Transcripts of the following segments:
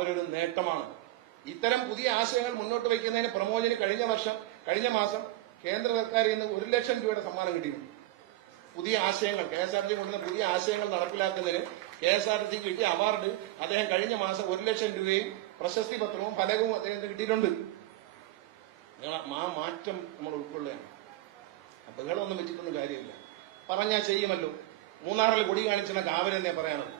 അവരൊരു നേട്ടമാണ്. ഇത്തരം പുതിയ ആശയങ്ങൾ മുന്നോട്ട് വയ്ക്കുന്നതിന് പ്രമോദിന് കഴിഞ്ഞ വർഷം കഴിഞ്ഞ മാസം കേന്ദ്ര സർക്കാരിൽ നിന്ന് ഒരു ലക്ഷം രൂപയുടെ സമ്മാനം കിട്ടിയിട്ടുണ്ട് പുതിയ ആശയങ്ങൾ കെ എസ് ആർ ടി കൊണ്ടുവന്ന പുതിയ ആശയങ്ങൾ നടപ്പിലാക്കുന്നതിന് കെ എസ് ആർ ടി കിട്ടിയ അവാർഡ് അദ്ദേഹം കഴിഞ്ഞ മാസം ഒരു ലക്ഷം രൂപയും പ്രശസ്തി പത്രവും ഫലകവും അദ്ദേഹത്തിന് കിട്ടിയിട്ടുണ്ട്. നിങ്ങൾ ആ മാറ്റം നമ്മൾ ഉൾക്കൊള്ളുകയാണ്. ബഹളമൊന്നും വെച്ചിട്ടൊന്നും കാര്യമില്ല. പറഞ്ഞാൽ ചെയ്യുമല്ലോ. മൂന്നാറിൽ കൊടി കാണിച്ചിട്ട് കാവലെന്നേ പറയാനുള്ളൂ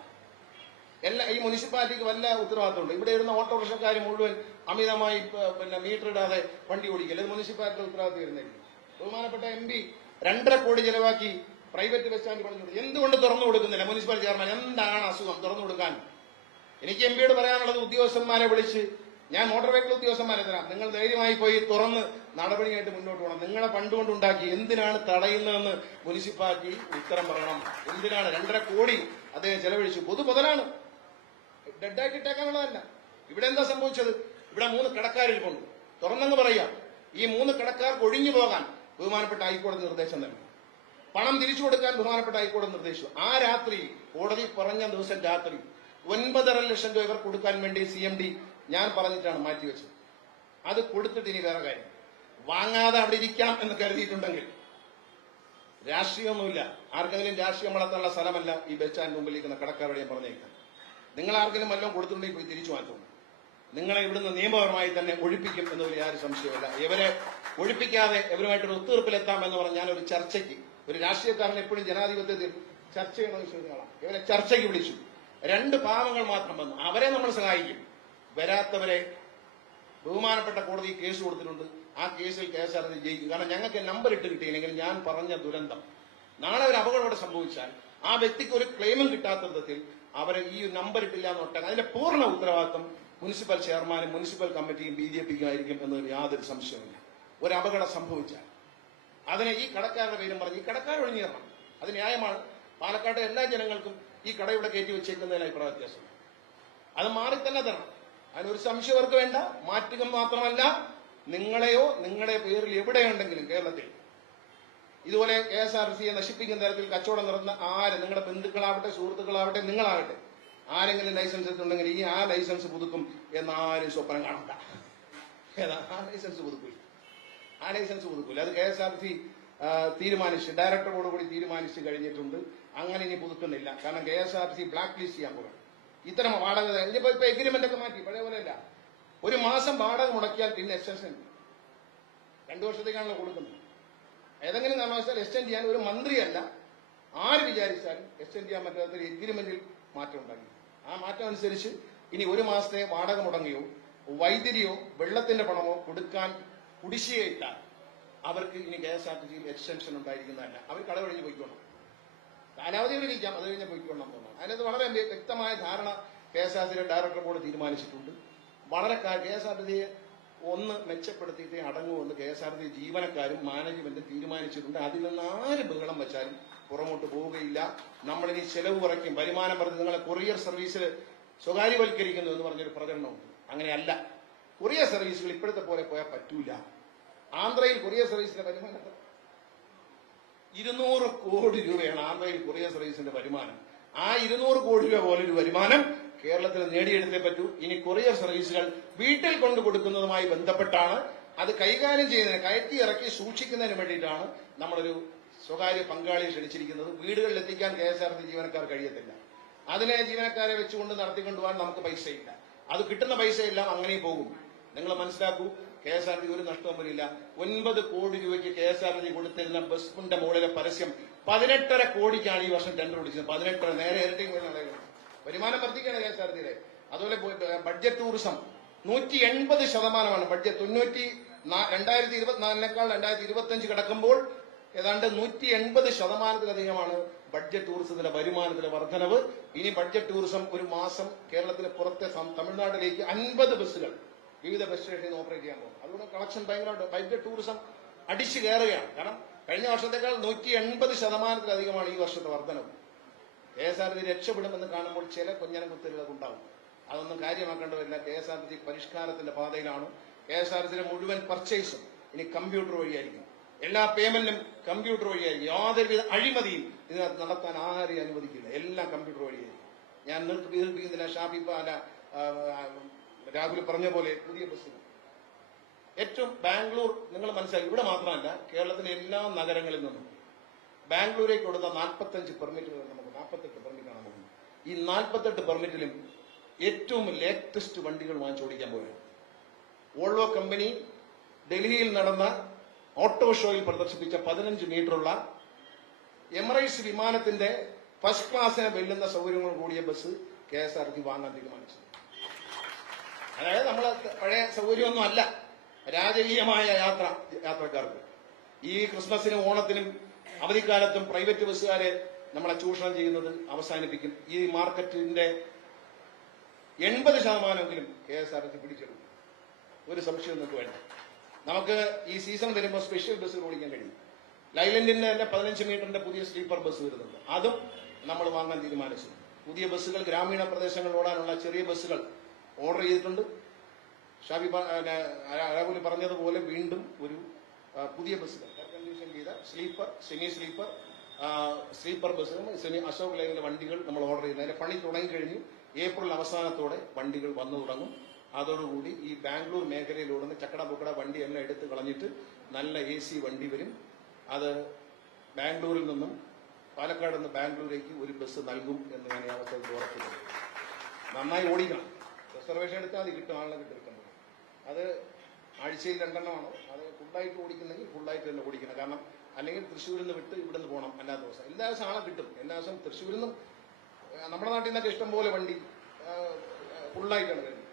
എല്ലാ ഈ മുനിസിപ്പാലിറ്റിക്ക് വല്ല ഉത്തരവാദിത്തമുണ്ട്? ഇവിടെ ഇരുന്ന ഓട്ടോറിക്ഷക്കാർ മുഴുവൻ അമിതമായി പിന്നെ മീറ്റർ ഇടാതെ വണ്ടി ഓടിക്കില്ല. മുനിസിപ്പാലിറ്റി ഉത്തരവാദിത്തം വരുന്നില്ല ബഹുമാനപ്പെട്ട എം പി രണ്ടര കോടി ചെലവാക്കി പ്രൈവറ്റ് ബസ് സ്റ്റാൻഡ് പണിഞ്ഞു. എന്തുകൊണ്ട് തുറന്നു കൊടുക്കുന്നില്ല മുനിസിപ്പൽ ചെയർമാൻ? എന്താണ് അസുഖം തുറന്നു കൊടുക്കാൻ? എനിക്ക് എം പിയോട് പറയാനുള്ളത് ഉദ്യോഗസ്ഥന്മാരെ വിളിച്ച് ഞാൻ മോട്ടോർ വെഹിക്കിൾ ഉദ്യോഗസ്ഥന്മാരെ തരാം. നിങ്ങൾ ധൈര്യമായി പോയി തുറന്ന് നടപടിയായിട്ട് മുന്നോട്ട് പോകണം. നിങ്ങളെ പണ്ടുകൊണ്ട് ഉണ്ടാക്കി എന്തിനാണ് തടയുന്നതെന്ന് മുനിസിപ്പാലിറ്റി ഉത്തരം പറയണം. എന്തിനാണ് രണ്ടര കോടി അദ്ദേഹം ചെലവഴിച്ചു? പൊതു മുതലാണ്. ഡെഡായിട്ട് ഇട്ടേക്കാനുള്ളതല്ല. ഇവിടെ എന്താ സംഭവിച്ചത്? ഇവിടെ മൂന്ന് കടക്കാരിരിപ്പുണ്ട് തുറന്നെന്ന് പറയാം. ഈ മൂന്ന് കടക്കാർക്ക് ഒഴിഞ്ഞു പോകാൻ ബഹുമാനപ്പെട്ട ഹൈക്കോടതി നിർദ്ദേശം തന്നെ പണം തിരിച്ചു കൊടുക്കാൻ ബഹുമാനപ്പെട്ട ഹൈക്കോടതി നിർദ്ദേശിച്ചു. ആ രാത്രി കോടതി പറഞ്ഞ ദിവസം രാത്രി ഒൻപതര ലക്ഷം രൂപ ഇവർ കൊടുക്കാൻ വേണ്ടി സി എം ഡി ഞാൻ പറഞ്ഞിട്ടാണ് മാറ്റിവെച്ചത്. അത് കൊടുത്തിട്ട് ഇനി വേറെ കാര്യം. വാങ്ങാതെ അവിടെ ഇരിക്കാം എന്ന് കരുതിയിട്ടുണ്ടെങ്കിൽ രാഷ്ട്രീയമൊന്നുമില്ല. ആർക്കെങ്കിലും രാഷ്ട്രീയം വളർത്താനുള്ള സ്ഥലമല്ല ഈ ബെച്ചാൻ മുമ്പിലേക്കുന്ന മുമ്പിൽ ഇരിക്കുന്ന കടക്കാരോട് ഞാൻ പറഞ്ഞേക്കാം. നിങ്ങൾ ആർക്കെങ്കിലും വല്ലതും കൊടുത്തിട്ടുണ്ടെങ്കിൽ പോയി തിരിച്ചു മാറ്റും നിങ്ങളെ ഇവിടുന്ന് നിയമപരമായി തന്നെ ഒഴിപ്പിക്കും എന്ന് ഒരു യാതൊരു സംശയമില്ല ഇവരെ ഒഴിപ്പിക്കാതെ ഇവരുമായിട്ടൊരു ഒത്തുതീർപ്പിലെത്താം എന്ന് പറഞ്ഞ ഒരു ചർച്ചയ്ക്ക് ഒരു രാഷ്ട്രീയക്കാരൻ എപ്പോഴും ജനാധിപത്യത്തിൽ ചർച്ച ചെയ്യണമെന്ന് വിശ്വസിക്കുന്ന ഇവരെ ചർച്ചയ്ക്ക് വിളിച്ചു. രണ്ട് പാവങ്ങൾ മാത്രം വന്നു. അവരെ നമ്മൾ സഹായിക്കും. വരാത്തവരെ ബഹുമാനപ്പെട്ട കോടതി കേസ് കൊടുത്തിട്ടുണ്ട്. ആ കേസിൽ കേസ് അറിഞ്ഞ് ജയിക്കും. കാരണം ഞങ്ങൾക്ക് നമ്പർ ഇട്ട് കിട്ടിയില്ലെങ്കിൽ ഞാൻ പറഞ്ഞ ദുരന്തം. നാളെ ഒരു അപകടം സംഭവിച്ചാൽ ആ വ്യക്തിക്ക് ഒരു ക്ലെയിമും കിട്ടാത്ത വിധത്തിൽ അവരെ ഈ നമ്പർ ഇട്ടില്ല എന്ന് ഒട്ടാൻ അതിന്റെ പൂർണ ഉത്തരവാദിത്വം മുനിസിപ്പൽ ചെയർമാനും മുനിസിപ്പൽ കമ്മിറ്റിയും ബി ജെ പിക്കും ആയിരിക്കും എന്നൊരു യാതൊരു സംശയമില്ല ഒരു അപകടം സംഭവിച്ചാൽ. അതിനെ ഈ കടക്കാരുടെ പേരും പറഞ്ഞ് ഈ കടക്കാർ ഒഴിഞ്ഞേറണം അത് ന്യായമാണ്. പാലക്കാട്ടെ എല്ലാ ജനങ്ങൾക്കും ഈ കട ഇവിടെ കയറ്റി വെച്ചേക്കുന്നതിന് അഭിപ്രായ വ്യത്യാസം. അത് മാറി തന്നെ തരണം. അതിനൊരു സംശയം അവർക്ക് വേണ്ട. മാറ്റുക മാത്രമല്ല നിങ്ങളെയോ നിങ്ങളുടെ പേരിൽ എവിടെയുണ്ടെങ്കിലും കേരളത്തിൽ ഇതുപോലെ കെ എസ് ആർ സിയെ നശിപ്പിക്കുന്ന തരത്തിൽ കച്ചവടം നടന്ന ആര്? നിങ്ങളുടെ ബന്ധുക്കളാവട്ടെ സുഹൃത്തുക്കളാവട്ടെ നിങ്ങളാവട്ടെ ആരെങ്കിലും ലൈസൻസ് എടുത്തുണ്ടെങ്കിൽ ഈ ആ ലൈസൻസ് പുതുക്കും എന്നാരും സ്വപ്നം കാണണ്ട ഏതാ? ആ ലൈസൻസ് പുതുക്കില്ല ആ ലൈസൻസ് പുതുക്കില്ല അത് കെ എസ് ആർ സി തീരുമാനിച്ച് ഡയറക്ടറോട് കൂടി തീരുമാനിച്ച് കഴിഞ്ഞിട്ടുണ്ട്. അങ്ങനെ ഇനി പുതുക്കുന്നില്ല. കാരണം K S R C blacklist ചെയ്യാൻ പോകണം ഇത്തരം വാടക ഇനിയിപ്പോ ഇപ്പൊ എഗ്രിമെന്റ് ഒക്കെ മാറ്റി. പഴയ പോലെയല്ല ഒരു മാസം വാടക മുടക്കിയാൽ പിന്നെ എക്സ്റ്റൻഷൻ രണ്ടു വർഷത്തേക്കാണല്ലോ കൊടുക്കുന്നത്. ഏതെങ്കിലും കാരണവശാൽ എക്സ്റ്റെൻഡ് ചെയ്യാൻ ഒരു മന്ത്രിയല്ല. ആര് വിചാരിച്ചാലും എക്സ്റ്റെൻഡ് ചെയ്യാൻ പറ്റാത്ത ഒരു എഗ്രിമെന്റിൽ മാറ്റം ഉണ്ടാക്കി ആ മാറ്റം അനുസരിച്ച് ഇനി ഒരു മാസത്തെ വാടക മുടങ്ങിയോ വൈദ്യുതിയോ വെള്ളത്തിന്റെ പണമോ കൊടുക്കാൻ കുടിശ്ശികയിട്ടാൽ അവർക്ക് ഇനി കെ എസ് ആർ ടി സിയിൽ എക്സ്റ്റൻഷൻ ഉണ്ടായിരിക്കുന്നതല്ല. അവർ കടവഴിഞ്ഞ് പോയിക്കോണം. കാലാവധി വിളിക്കാം അത് കഴിഞ്ഞ് പോയിക്കോണം തോന്നുന്നു. അതിനകത്ത് വളരെ വ്യക്തമായ ധാരണ കെ എസ് ആർ സിയുടെ ഡയറക്ടർ ബോർഡ് തീരുമാനിച്ചിട്ടുണ്ട്. വളരെ കെ എസ് ആർ ടി സിയെ ഒന്ന് മെച്ചപ്പെടുത്തിയിട്ടേ അടങ്ങുമെന്ന് കെ എസ് ആർ ടി ജീവനക്കാരും മാനേജ്മെന്റും തീരുമാനിച്ചിട്ടുണ്ട്. അതിൽ നിന്ന് ആര് ബഹളം വെച്ചാലും പുറമോട്ട് പോവുകയില്ല. നമ്മളിനി ചെലവ് കുറയ്ക്കും. വരുമാനം പറഞ്ഞ് നിങ്ങളെ കൊറിയർ സർവീസിൽ സ്വകാര്യവൽക്കരിക്കുന്നു എന്ന് പറഞ്ഞൊരു പ്രചരണമുണ്ട്. അങ്ങനെയല്ല. കൊറിയർ സർവീസുകൾ ഇപ്പോഴത്തെ പോലെ പോയാൽ പറ്റൂല. ആന്ധ്രയിൽ കൊറിയർ സർവീസിന്റെ വരുമാനം? ഇരുന്നൂറ് കോടി രൂപയാണ് ആന്ധ്രയിൽ കൊറിയർ സർവീസിന്റെ വരുമാനം. ആ ഇരുന്നൂറ് കോടി രൂപ പോലൊരു വരുമാനം കേരളത്തിൽ നേടിയെടുത്തേ പറ്റൂ. ഇനി കൊറിയർ സർവീസുകൾ വീട്ടിൽ കൊണ്ടു കൊടുക്കുന്നതുമായി ബന്ധപ്പെട്ടാണ് അത് കൈകാര്യം ചെയ്യുന്നതിന് കയറ്റി ഇറക്കി സൂക്ഷിക്കുന്നതിന് വേണ്ടിയിട്ടാണ് നമ്മളൊരു സ്വകാര്യ പങ്കാളിയെ ക്ഷണിച്ചിരിക്കുന്നത്. വീടുകളിൽ എത്തിക്കാൻ കെ എസ് ആർ ടി ജീവനക്കാർ കഴിയത്തില്ല. അതിനെ ജീവനക്കാരെ വെച്ചുകൊണ്ട് നടത്തിക്കൊണ്ടുപോകാൻ നമുക്ക് പൈസയില്ല. അത് കിട്ടുന്ന പൈസയെല്ലാം അങ്ങനെ പോകും. നിങ്ങൾ മനസ്സിലാക്കൂ കെ എസ് ആർ ടി ഒരു നഷ്ടവും വരില്ല ഒൻപത് കോടി രൂപയ്ക്ക് കെ എസ് ആർ ടി കൊടുത്തിരുന്ന ബസ്സിന്റെ മുകളിലെ പരസ്യം പതിനെട്ടര കോടിക്കാണ് ഈ വർഷം ടെൻഡർ പിടിച്ചത്. പതിനെട്ടര നേരെ ഇരട്ടി വരുമാനം വർദ്ധിക്കുകയാണ് കെ എസ് ആർ ടിയുടെ അതുപോലെ ബഡ്ജറ്റ് ടൂറിസം നൂറ്റി എൺപത് ശതമാനമാണ് ബഡ്ജറ്റ് തൊണ്ണൂറ്റി രണ്ടായിരത്തി ഇരുപത്തിനാലിനേക്കാൾ രണ്ടായിരത്തി ഇരുപത്തി അഞ്ച് കിടക്കുമ്പോൾ ഏതാണ്ട് നൂറ്റി എൺപത് ശതമാനത്തിലധികമാണ് ബഡ്ജറ്റ് ടൂറിസത്തിന്റെ വരുമാനത്തിലെ വർധനവ്. ഇനി ബഡ്ജറ്റ് ടൂറിസം ഒരു മാസം കേരളത്തിന് പുറത്തെ തമിഴ്നാട്ടിലേക്ക് അൻപത് ബസ്സുകൾ വിവിധ ബസ് സ്റ്റേഷനിൽ ഓപ്പറേറ്റ് ചെയ്യാൻ പോകും അതുകൊണ്ട് കളക്ഷൻ ഭയങ്കരമായിട്ട് ബഡ്ജറ്റ് ടൂറിസം അടിച്ചു കയറുകയാണ്. കാരണം കഴിഞ്ഞ വർഷത്തേക്കാൾ നൂറ്റി എൺപത് ശതമാനത്തിലധികമാണ് ഈ വർഷത്തെ വർധനവ്. കെ എസ് ആർ ടി രക്ഷപ്പെടുമെന്ന് കാണുമ്പോൾ ചില കുഞ്ഞനം കുത്തലുകൾ ഉണ്ടാവും. അതൊന്നും കാര്യമാക്കേണ്ടതില്ല. കെ എസ് ആർ ടി പരിഷ്കാരത്തിന്റെ പാതയിലാണ്. കെ എസ് ആർ ടിയുടെ മുഴുവൻ പർച്ചേസും ഇനി കമ്പ്യൂട്ടർ വഴിയായിരിക്കും. എല്ലാ പേയ്മെന്റും കമ്പ്യൂട്ടർ വഴിയായിരിക്കും. യാതൊരുവിധ അഴിമതിയും ഇതിനകത്ത് നടത്താൻ ആരെയും അനുവദിക്കില്ല. എല്ലാം കമ്പ്യൂട്ടർ വഴിയായിരിക്കും. ഞാൻ നിർത്തി ദീർഘിപ്പിക്കുന്നില്ല പാല രാഹുൽ പറഞ്ഞ പോലെ പുതിയ ബസ്സുകൾ ഏറ്റവും ബാംഗ്ലൂർ നിങ്ങൾ മനസ്സിലാക്കി ഇവിടെ മാത്രമല്ല കേരളത്തിലെ എല്ലാ നഗരങ്ങളിൽ നിന്നും ബാംഗ്ലൂരേക്ക് കൊടുത്ത നാൽപ്പത്തഞ്ച് പെർമിറ്റുകൾ നമുക്ക് നാൽപ്പത്തെട്ട് പെർമിറ്റാണ് നമുക്ക്. ഈ നാൽപ്പത്തെട്ട് പെർമിറ്റിലും ഏറ്റവും ലേറ്റസ്റ്റ് വണ്ടികൾ വാങ്ങിച്ചോടിക്കാൻ പോവുകയാണ്. ഓൾവോ കമ്പനി ഡൽഹിയിൽ നടന്ന ഓട്ടോ ഷോയിൽ പ്രദർശിപ്പിച്ച പതിനഞ്ച് മീറ്ററുള്ള എമറൈസ് വിമാനത്തിന്റെ ഫസ്റ്റ് ക്ലാസ്സിനെ വെല്ലുന്ന സൗകര്യങ്ങൾ കൂടിയ bus K S R T വാങ്ങാൻ തീരുമാനിച്ചു. അതായത് നമ്മൾ പഴയ സൗകര്യമൊന്നും അല്ല രാജകീയമായ യാത്ര യാത്രക്കാർക്ക്. ഈ ക്രിസ്മസിനും ഓണത്തിനും അവധിക്കാലത്തും പ്രൈവറ്റ് ബസ്സുകാരെ നമ്മളെ ചൂഷണം ചെയ്യുന്നത് അവസാനിപ്പിക്കും. ഈ മാർക്കറ്റിന്റെ എൺപത് ശതമാനമെങ്കിലും കെ എസ് ആർ ടി പിടിച്ചെടുക്കും. ഒരു സംശയം നമുക്ക് വേണ്ട. നമുക്ക് ഈ സീസൺ വരുമ്പോൾ സ്പെഷ്യൽ ബസ് ഓടിക്കാൻ കഴിയും. ലൈലൻഡിന്റെ തന്നെ പതിനഞ്ച് മീറ്ററിന്റെ പുതിയ സ്ലീപ്പർ ബസ് വരുന്നുണ്ട്. അതും നമ്മൾ വാങ്ങാൻ തീരുമാനിച്ചു. പുതിയ ബസ്സുകൾ ഗ്രാമീണ പ്രദേശങ്ങളിൽ ഓടാനുള്ള ചെറിയ ബസ്സുകൾ ഓർഡർ ചെയ്തിട്ടുണ്ട്. ഷാബി രാഹുൽ പറഞ്ഞതുപോലെ വീണ്ടും ഒരു പുതിയ ബസ്സുകൾ. എയർ കണ്ടീഷൻ ചെയ്ത സ്ലീപ്പർ സെമി സ്ലീപ്പർ സ്ലീപ്പർ ബസ്സുകൾ സെമി അശോക് ലൈനിലെ വണ്ടികൾ നമ്മൾ ഓർഡർ ചെയ്യുന്നത് അതിന്റെ പണി തുടങ്ങിക്കഴിഞ്ഞു ഏപ്രിൽ അവസാനത്തോടെ വണ്ടികൾ വന്നു തുടങ്ങും. അതോടുകൂടി ഈ ബാംഗ്ലൂർ മേഖലയിലൂടെ ചക്കട പൊക്കട വണ്ടി എല്ലാം എടുത്ത് കളഞ്ഞിട്ട് നല്ല എ സി വണ്ടി വരും. അത് ബാംഗ്ലൂരിൽ നിന്നും പാലക്കാട് നിന്ന് ബാംഗ്ലൂരേക്ക് ഒരു ബസ് നൽകും എന്ന് ഞാൻ ഈ അവസരത്തിൽ ഉറപ്പിക്കുന്നു. നന്നായി ഓടിക്കണം. റിസർവേഷൻ എടുത്താൽ അത് കിട്ടും. ആളിനെ കിട്ടും. കിട്ടുമ്പോൾ അത് ആഴ്ചയിൽ രണ്ടെണ്ണമാണോ? അത് ഫുള്ളായിട്ട് ഓടിക്കുന്നെങ്കിൽ ഫുള്ളായിട്ട് തന്നെ ഓടിക്കണം. കാരണം അല്ലെങ്കിൽ തൃശ്ശൂരിൽ നിന്ന് വിട്ട് ഇവിടെ നിന്ന് പോകണം എല്ലാ ദിവസം എല്ലാ ദിവസവും ആളെ കിട്ടും. എല്ലാ ദിവസം തൃശ്ശൂരിൽ നിന്നും നമ്മുടെ നാട്ടിൽ നിന്നൊക്കെ ഇഷ്ടംപോലെ വണ്ടി ഫുള്ളായിട്ടാണ് വരുന്നത്.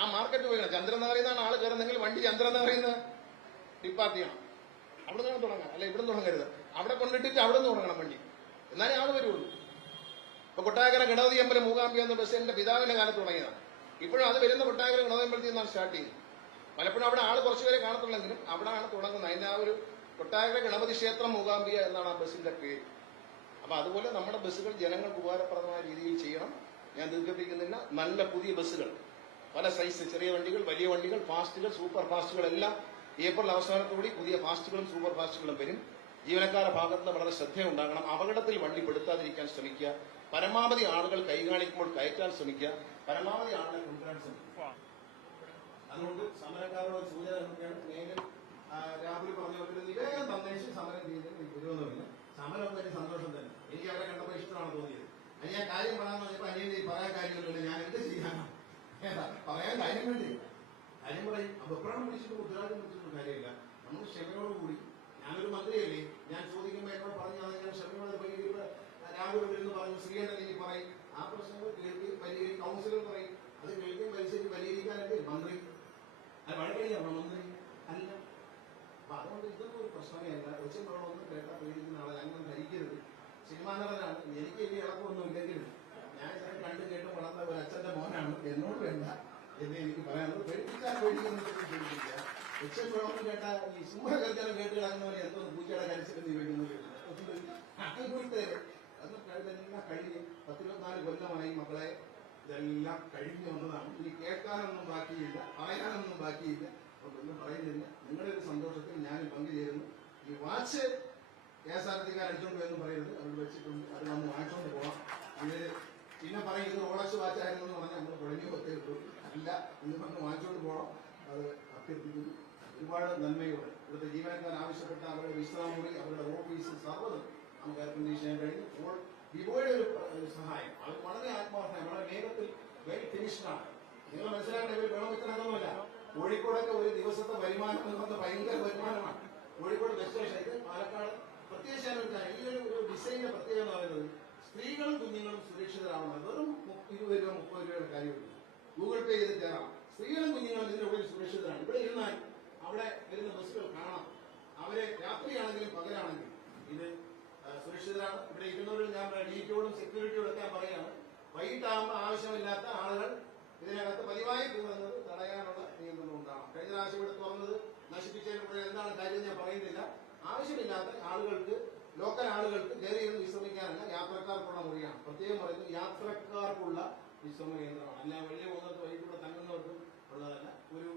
ആ മാർക്കറ്റ് പോയി ചന്ദ്രനഗറിൽ നിന്നാണ് ആൾ കയറുന്നെങ്കിൽ വണ്ടി ചന്ദ്രനഗറിൽ നിന്ന് ചെയ്യണം. അവിടെ നിന്നാണ് തുടങ്ങാം. അല്ല ഇവിടെ തുടങ്ങരുത്. അവിടെ കൊണ്ടിട്ടിട്ട് അവിടെ നിന്ന് തുടങ്ങണം വണ്ടി. എന്നാലേ ആൾ വരുള്ളൂ. ഇപ്പൊ കൊട്ടാകര ഗണപതി അമ്പലം മൂകാംബി എന്ന ബസ് എന്റെ പിതാവിന്റെ കാലത്ത് തുടങ്ങിയതാണ്. ഇപ്പോഴും അത് വരുന്ന കൊട്ടാകര ഗണപതി അമ്പലത്തിൽ നിന്നാണ് സ്റ്റാർട്ട് ചെയ്യുന്നത്. പലപ്പോഴും അവിടെ ആൾ കുറച്ച് പേരെ കാണത്തുള്ളെങ്കിലും അവിടെയാണ് തുടങ്ങുന്നത്. അതിന്റെ ആ ഒരു കൊട്ടാകര ഗണപതി ക്ഷേത്രം മൂകാംബിക എന്നാണ് ആ ബസ്സിന്റെ പേര്. അപ്പൊ അതുപോലെ നമ്മുടെ ബസ്സുകൾ ജനങ്ങൾക്ക് ഉപകാരപ്രദമായ രീതിയിൽ ചെയ്യണം. ഞാൻ ദീർഘിപ്പിക്കുന്നില്ല. നല്ല പുതിയ ബസ്സുകൾ. പല സൈസ് ചെറിയ വണ്ടികൾ വലിയ വണ്ടികൾ ഫാസ്റ്റുകൾ സൂപ്പർ ഫാസ്റ്റുകൾ എല്ലാം ഏപ്രിൽ അവസാനത്തോടെ പുതിയ ഫാസ്റ്റുകളും സൂപ്പർ ഫാസ്റ്റുകളും വരും. ജീവനക്കാരുടെ ഭാഗത്ത് വളരെ ശ്രദ്ധയുണ്ടാകണം അപകടത്തിൽ വണ്ടി പെടുത്താതിരിക്കാൻ ശ്രമിക്കുക. പരമാവധി ആളുകൾ കൈകാണിക്കുമ്പോൾ കയറ്റാൻ ശ്രമിക്കുക. പരമാവധി ആളുകൾ കൊണ്ടുവരാൻ ശ്രമിക്കുക. അതുകൊണ്ട് സമരക്കാരോട് ഒരു സൂചന പറഞ്ഞവർക്ക് ആ, രാഹുൽ പറഞ്ഞ പോലെ തന്നേച്ച് സമരം ചെയ്യുന്നതിന് എനിക്ക് സമരം വലിയ സന്തോഷം തന്നെ. എനിക്ക് അവരെ കണ്ടപ്പോൾ ഇഷ്ടമാണ് തോന്നിയത്. അത് ഞാൻ കാര്യം പറയാന്ന് പറഞ്ഞപ്പോൾ ഈ പറയാൻ കാര്യമൊന്നുമില്ല ഞാൻ എന്ത് ചെയ്യാനാണ് പറയാൻ കാര്യം വേണ്ടി? കാര്യം പറയും എപ്പോഴാണ് വിളിച്ചിട്ട് ഉത്തരവാദിത്വം വെച്ചിട്ട് കാര്യമില്ല. നമ്മൾ ക്ഷമയോടുകൂടി ഞാനൊരു മന്ത്രിയല്ലേ ഞാൻ ചോദിക്കുമ്പോൾ എന്നോട് പറഞ്ഞു അത് ഞാൻ ക്ഷമയോടെ പരിഹരിക്കുക രാഹുൽ എന്ന് പറഞ്ഞു ശ്രീകണ്ഠൻ എനിക്ക് പറയും. ആ പ്രശ്നങ്ങൾ കേൾക്കുകയും പരിഹരി കൗൺസിലർ പറയും. അത് കേൾക്കുകയും പരിശീലി പരിഹരിക്കാനല്ലേ മന്ത്രി അത് വഴക്കടിയാണോ മന്ത്രി അല്ല അപ്പൊ അതുകൊണ്ട് ഇതൊന്നും ഒരു പ്രശ്നമേ അല്ല ഒച്ചും ഒന്നും കേട്ടാ പേടിക്കുന്ന ആളെ. അങ്ങനെ ധരിക്കരുത്. സിനിമാ നടനാണ്. എനിക്ക് ഇനി ഇളക്കമൊന്നും ഇല്ലെങ്കിലും ഞാൻ ഇതൊക്കെ കണ്ടു കേട്ട് വളർന്ന ഒരു അച്ഛന്റെ മോനാണ്. എന്നോട് വേണ്ട എന്ന് എനിക്ക് പറയാനുള്ളത് പേടിപ്പിക്കാൻ പേടിക്കുന്നത് പേടിപ്പിക്കുക ഒച്ചും വെള്ളമൊന്നും കേട്ടാ ഈ സിംഹകർജനം കേട്ട് കിടക്കുന്നവരെ എന്തോ പൂച്ചയുടെ കരച്ചിൽ നീ വേണ്ടുന്നത് അത് കഴിഞ്ഞ കഴിഞ്ഞ് പത്തിരുപത്തിനാല് കൊല്ലമായി മക്കളെ ഇതെല്ലാം കഴിഞ്ഞു വന്നതാണ്. ഇനി കേൾക്കാനൊന്നും ബാക്കിയില്ല പറയാനൊന്നും ബാക്കിയില്ല. ഒന്നും പറയുന്നില്ല. നിങ്ങളുടെ ഒരു സന്തോഷത്തിൽ ഞാൻ പങ്കുചേരുന്നു. ഈ വാച്ച് കെ എസ് ആർ ടിക്കാർ അടിച്ചോണ്ട് പോയെന്ന് പറയരുത്. അവർ വെച്ചിട്ടുണ്ട്. അത് നമ്മൾ വാങ്ങിച്ചോണ്ട് പോവാം. ഇത് പിന്നെ പറയും ഇത് വാച്ച് വാച്ചായിരുന്നു എന്ന് പറഞ്ഞാൽ നമ്മൾ കുഴഞ്ഞു പറ്റേറ്റു അല്ല ഇന്ന് പറഞ്ഞ് വാങ്ങിച്ചോണ്ട് പോകണം അത് അഭ്യർത്ഥിക്കുന്നു. ഒരുപാട് നന്മയോടെ ഇവിടുത്തെ ജീവനക്കാർ ആവശ്യപ്പെട്ട അവരുടെ വിശ്രാമമുറി അവരുടെ ഓഫീസ് സർവതും നമുക്ക് കണ്ടീഷൻ ചെയ്യാൻ കഴിഞ്ഞു. വിവോയുടെ ഒരു സഹായം. അത് വളരെ ആത്മാർത്ഥമായി വളരെ വേഗത്തിൽ വെൽ ഫിനിഷ്ഡാണ് നിങ്ങൾ മനസ്സിലാക്കേണ്ട ഇവർ വെള്ളം കോഴിക്കോടൊക്കെ ഒരു ദിവസത്തെ വരുമാനം എന്ന് പറഞ്ഞാൽ ഭയങ്കര വരുമാനമാണ്. കോഴിക്കോട് ബസ് സ്റ്റേഷൻ ഇത് പാലക്കാട്. പ്രത്യേകിച്ച് ഈ ഒരു ഡിസൈനിന്റെ പ്രത്യേകത എന്ന് പറയുന്നത് സ്ത്രീകളും കുഞ്ഞുങ്ങളും സുരക്ഷിതരാവണം. വെറും ഇരുപത് രൂപ മുപ്പത് രൂപയുടെ കാര്യമുണ്ട് ഗൂഗിൾ പേ ചെയ്ത് കയറാം സ്ത്രീകളും കുഞ്ഞുങ്ങളും ഇതിന്റെ ഉള്ളിൽ സുരക്ഷിതരാണ്. ഇവിടെ ഇരുന്നാൽ അവിടെ വരുന്ന ബസ്സുകൾ കാണാം. അവരെ രാത്രിയാണെങ്കിലും പകലാണെങ്കിലും ഇത് സുരക്ഷിതരാണ്. ഇവിടെ ഇരുന്നവരിൽ ഞാൻ ഡീറ്റോടും സെക്യൂരിറ്റിയോടും ഒക്കെ ഞാൻ പറയുകയാണ്. വൈകിട്ടാകുമ്പോൾ ആവശ്യമില്ലാത്ത ആളുകൾ ഇതിനകത്ത് പതിവായി കൂടുന്നത് തടയാനുള്ള നിയന്ത്രണം ഉണ്ടാവണം കഴിഞ്ഞ പ്രാവശ്യം ഇവിടെ തുറന്നത് നശിപ്പിച്ചതിന് കൂടെ എന്താണ് കാര്യം ഞാൻ പറയുന്നില്ല. ആവശ്യമില്ലാത്ത ആളുകൾക്ക് ലോക്കൽ ആളുകൾക്ക് കയറി ഇരുന്ന് വിശ്രമിക്കാനല്ല യാത്രക്കാർക്കുള്ള മുറിയാണ്. പ്രത്യേകം പറയുന്നത് യാത്രക്കാർക്കുള്ള വിശ്രമ കേന്ദ്രമാണ്. അല്ല വലിയ പോകുന്നത് വൈകിട്ട് തങ്ങുന്നവർക്കും ഉള്ളതല്ല. ഒരു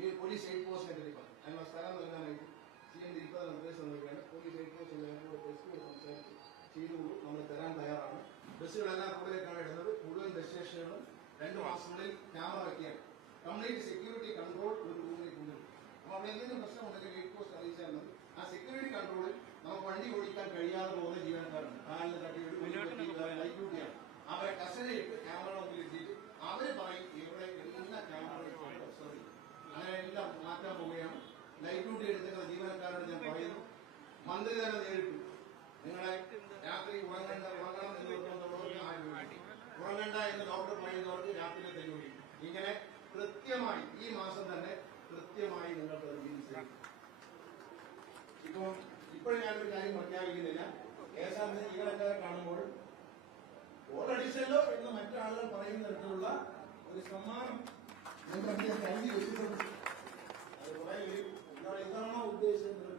ഈ പോലീസ് ഹെഡ് പോസ്റ്റിനെ പറ്റി പറഞ്ഞു. അതിനുള്ള സ്ഥലം നൽകാനായിട്ട് സി എം ഇരിക്കുന്ന നിർദ്ദേശം നൽകുകയാണ് പോലീസ് എയ്ഡ് പോസ്റ്റ് സംസാരിച്ച് ചെയ്തുകൊള്ളൂ. നമ്മൾ തരാൻ തയ്യാറാണ്. ബസ്സുകളെല്ലാം റോഡിലേക്കാണ് ഇടുന്നത്. മുഴുവൻ ബസ് സ്റ്റേഷനുകളും രണ്ട് മാസങ്ങളിൽ ക്യാമറ വയ്ക്കുകയാണ് കംപ്ലീറ്റ് സെക്യൂരിറ്റി കൺട്രോൾ ഒരു റൂമിലേക്ക് കൊണ്ടുവരും. അപ്പൊ അവിടെ എന്തെങ്കിലും പ്രശ്നം ഉണ്ടെങ്കിൽ ഗേറ്റ് പോസ്റ്റ് അറിയിച്ചാൽ മതി. ആ സെക്യൂരിറ്റി കൺട്രോളിൽ നമുക്ക് വണ്ടി ഓടിക്കാൻ കഴിയാതെ പോകുന്ന ജീവനക്കാരുണ്ട്. കാലിന് തട്ടി ലൈറ്റ് ഡ്യൂട്ടിയാണ് അവരെ കസ്റ്റഡിയിട്ട് ക്യാമറ മുമ്പിൽ എത്തിയിട്ട് അവർ പറയും ഇവിടെ എല്ലാ ക്യാമറയും ഒബ്സർവ് ചെയ്യും അങ്ങനെ എല്ലാം മാറ്റാൻ പോവുകയാണ് ലൈറ്റ് ഡ്യൂട്ടി എടുക്കുന്ന ജീവനക്കാരോട് ഞാൻ പറയുന്നു മന്ത്രി തന്നെ നേരിട്ടു. നിങ്ങളെ രാത്രി ഉറങ്ങേണ്ട ഉറങ്ങണം എന്ന് നിർബന്ധമുള്ളവർക്ക് ഉറങ്ങണ്ട എന്ന് ഡോക്ടർ പറയുന്നവർക്ക് രാത്രി തെരുവിടി ഇങ്ങനെ കൃത്യമായി ഈ മാസം തന്നെ കൃത്യമായി നിങ്ങൾക്ക് ചികിത്സ ഇപ്പൊ ഇപ്പോഴും ഞാനൊരു കാര്യം പ്രഖ്യാപിക്കുന്നില്ല. K S R T C ജീവനക്കാരെ കാണുമ്പോൾ ഓടടിച്ചല്ലോ എന്ന് മറ്റാളുകൾ പറയുന്ന തരത്തിലുള്ള ഒരു സമ്മാനം നിങ്ങൾക്ക് കരുതി വെച്ചിട്ടുണ്ട് അത് പേര് എന്താണ് എന്താണോ ഉദ്ദേശിച്ചത്